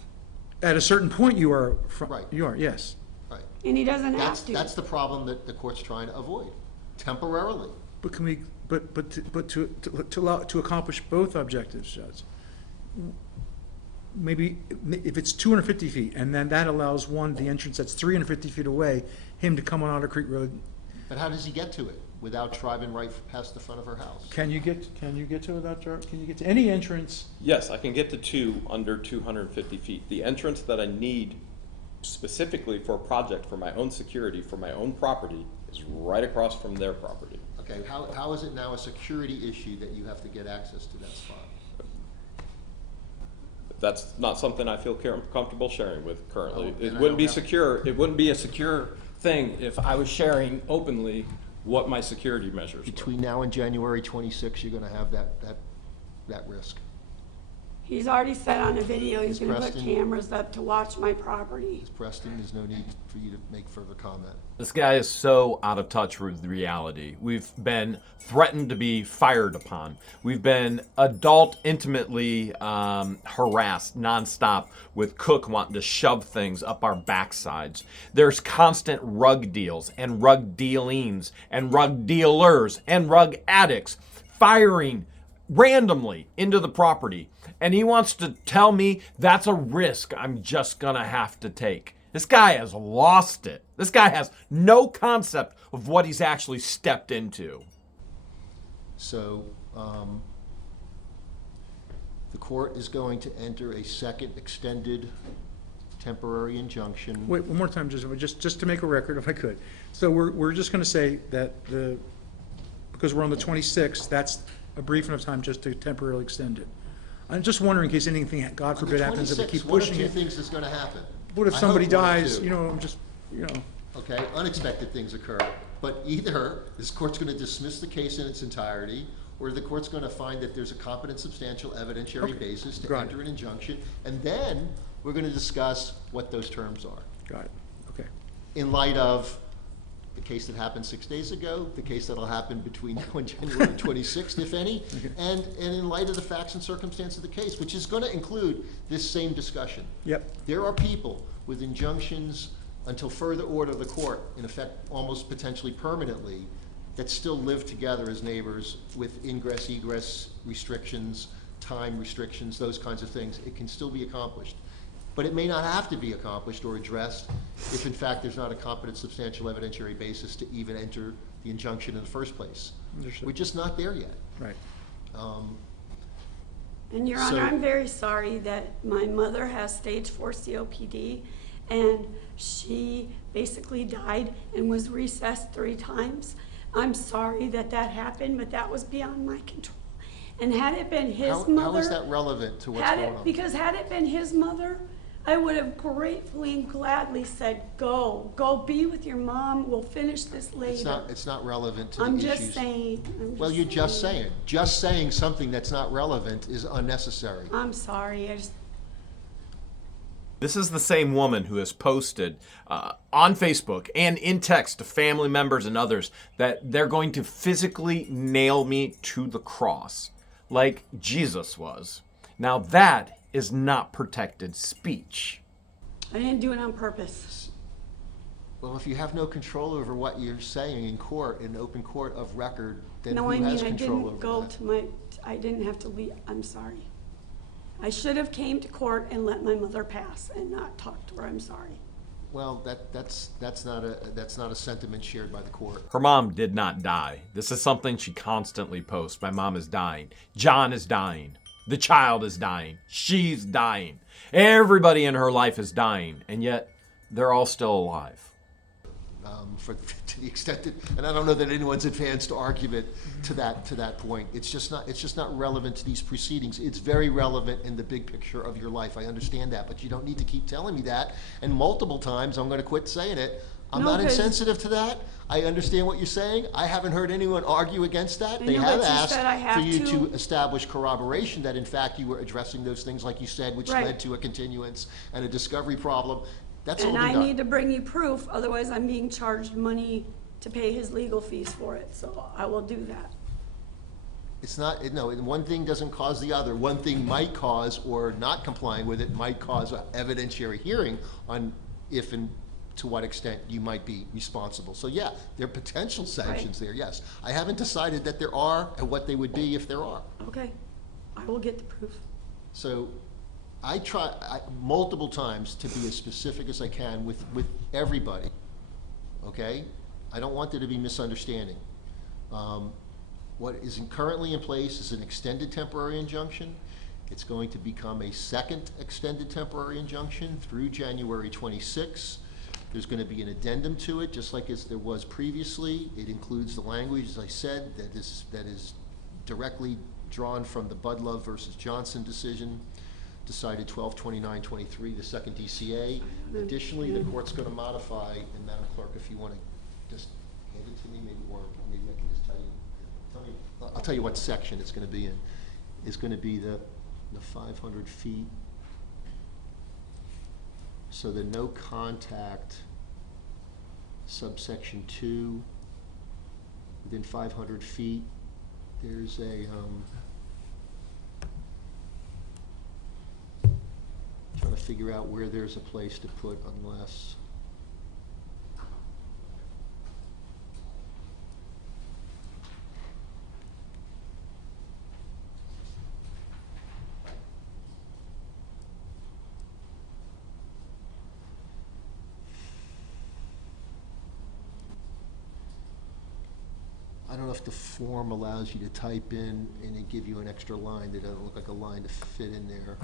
At a certain point, you are, Right. you are, yes. Right. And he doesn't That's, have to. that's the problem that the court's trying to avoid, temporarily. But can we, but to accomplish both objectives, Judge, maybe if it's 250 feet, and then that allows the entrance that's 350 feet away, him to come on Otter Creek Road. But how does he get to it without driving right past the front of her house? Can you get to it without can you get to any entrance? Yes, I can get to two under 250 feet. The entrance that I need specifically for a project for my own security, for my own property, is right across from their property. Okay, how is it now a security issue that you have to get access to that spot? That's not something I feel comfortable sharing with currently. Oh, It then I wouldn't don't be have- secure, it wouldn't be a secure thing if I was sharing openly what my security measures were. Between now and January 26, you're gonna have that risk. He's already said on a video he's Ms. gonna put Preston? cameras up to watch my property. Ms. Preston, there's no need for you to make further comment. This guy is so out of touch with reality. We've been threatened to be fired upon. We've been adult intimately harassed nonstop with Cook wanting to shove things up our backsides. There's constant rug deals and rug dealings and rug dealers and rug addicts firing randomly into the property. And he wants to tell me that's a risk I'm just gonna have to take. This guy has lost it. This guy has no concept of what he's actually stepped into. So, the court is going to enter a second extended temporary injunction. Wait, one more time, just to make a record, if I could. So we're just gonna say that because we're on the 26th, that's a brief enough time just to temporarily extend it. I'm just wondering in case anything, God forbid, happens, if we keep One of pushing two it. things is gonna happen. What if I somebody hope one of dies, two. I'm just, Okay, unexpected things occur, but either this court's gonna dismiss the case in its entirety, or the court's gonna find that there's a competent substantial evidentiary Okay, basis to got it. enter an injunction, and then we're gonna discuss what those terms are. got it, okay. In light of the case that happened 6 days ago, the case that'll happen between now and January 26th, if any, and in light of the facts and circumstance of the case, which is gonna include this same discussion. Yep. There are people with injunctions until further order of the court, in effect, almost potentially permanently, that still live together as neighbors with ingress, egress restrictions, time restrictions, those kinds of things. It can still be accomplished. But it may not have to be accomplished or addressed if in fact there's not a competent substantial evidentiary basis to even enter the injunction in the first place. Understood. We're just not there yet. Right. And Your Honor, I'm very sorry that my mother has stage 4 COPD, and she basically died and was recessed 3 times. I'm sorry that happened, but that was beyond my control. And had it been his mother... How is that relevant to what's going on? Because had it been his mother, I would have gratefully and gladly said, go be with your mom, we'll finish this later. It's not relevant to the I'm issues. just saying. Well, you're just saying. Just saying something that's not relevant is unnecessary. I'm sorry, This is the same woman who has posted on Facebook and in text to family members and others that they're going to physically nail me to the cross like Jesus was. Now that is not protected speech. I didn't do it on purpose. Well, if you have no control over what you're saying in court, in open court of record, then No, who I mean, has I control didn't over go that? to I didn't have to leave, I'm sorry. I should have came to court and let my mother pass and not talk to her, I'm sorry. Well, that's not a sentiment shared by the court. Her mom did not die. This is something she constantly posts. My mom is dying. John is dying. The child is dying. She's dying. Everybody in her life is dying, and yet they're all still alive. To the extent that, and I don't know that anyone's advanced argument to that point. It's just not relevant to these proceedings. It's very relevant in the big picture of your life. I understand that, but you don't need to keep telling me that. And multiple times, I'm going to quit saying it. I'm No, not 'cause- insensitive to that. I understand what you're saying. I haven't heard anyone argue against that. I They know, have but you asked said I have for you to. to establish corroboration that in fact you were addressing those things like you said, which Right. led to a continuance and a discovery problem. That's all And been I done. need to bring you proof, otherwise I'm being charged money to pay his legal fees for it, so I will do that. It's not, no, and one thing doesn't cause the other. One thing might cause, or not complying with it might cause an evidentiary hearing on if and to what extent you might be responsible. So yeah, there are potential sanctions there, yes. I haven't decided that there are and what they would be if there are. Okay, I will get the proof. So I try multiple times to be as specific as I can with everybody, okay? I don't want there to be misunderstanding. What is currently in place is an extended temporary injunction. It's going to become a second extended temporary injunction through January 26. There's going to be an addendum to it, just like as there was previously. It includes the language, as I said, that is directly drawn from the Budlove versus Johnson decision, decided 12/29/23, the second DCA. Additionally, the court's going to modify, and Madam Clerk, if you want to just hand it to me, maybe, or maybe I can just tell you. I'll tell you what section it's going to be in. It's going to be the 500 feet. So the no contact subsection 2 within 500 feet. There's a trying to figure out where there's a place to put unless. I don't know if the form allows you to type in and they give you an extra line that doesn't look like a line to fit in there.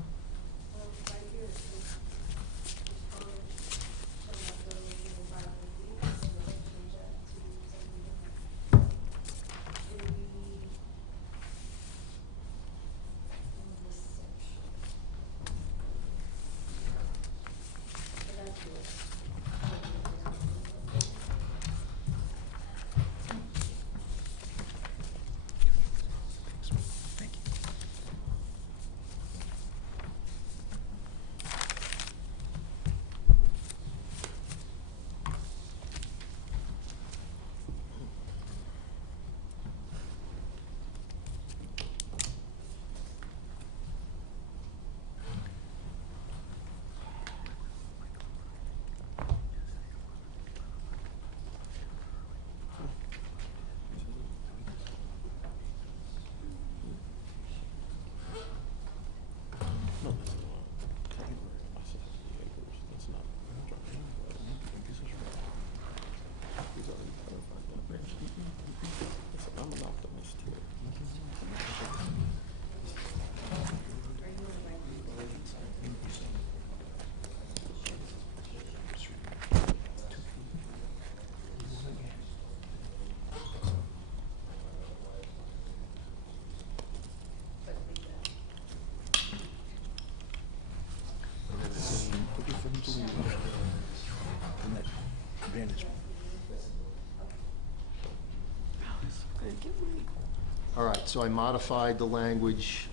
All right, so I modified the language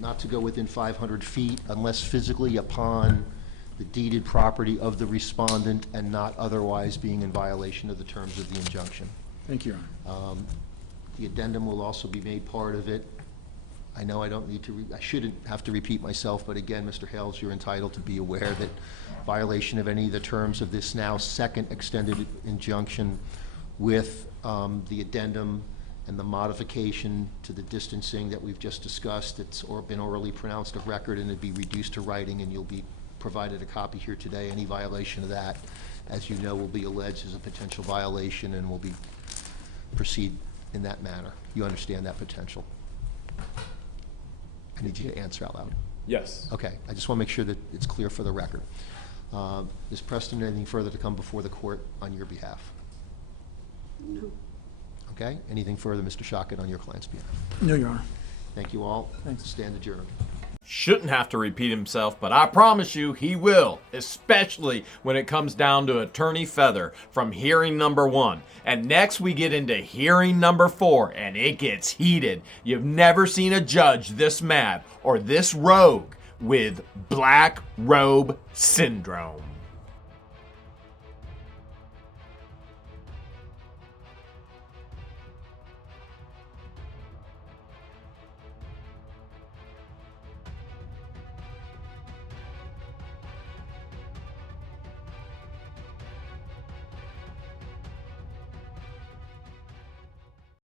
not to go within 500 feet unless physically upon the deeded property of the respondent and not otherwise being in violation of the terms of the injunction. Thank you, Your Honor. The addendum will also be made part of it. I know I don't need to, I shouldn't have to repeat myself, but again, Mr. Hales, you're entitled to be aware that violation of any of the terms of this now second extended injunction with the addendum and the modification to the distancing that we've just discussed, it's been orally pronounced of record and it'd be reduced to writing, and you'll be provided a copy here today. Any violation of that, as you know, will be alleged as a potential violation and will be proceed in that manner. You understand that potential? I need you to answer out loud. Yes. Okay, I just want to make sure that it's clear for the record. Ms. Preston, anything further to come before the court on your behalf? No. Okay, anything further, Mr. Shockett, on your client's behalf? No, Your Honor. Thank you all. Thanks. Stand adjourned. Shouldn't have to repeat himself, but I promise you he will, especially when it comes down to Attorney Feather from hearing number 1. And next we get into hearing number 4, and it gets heated. You've never seen a judge this mad or this rogue with black robe syndrome.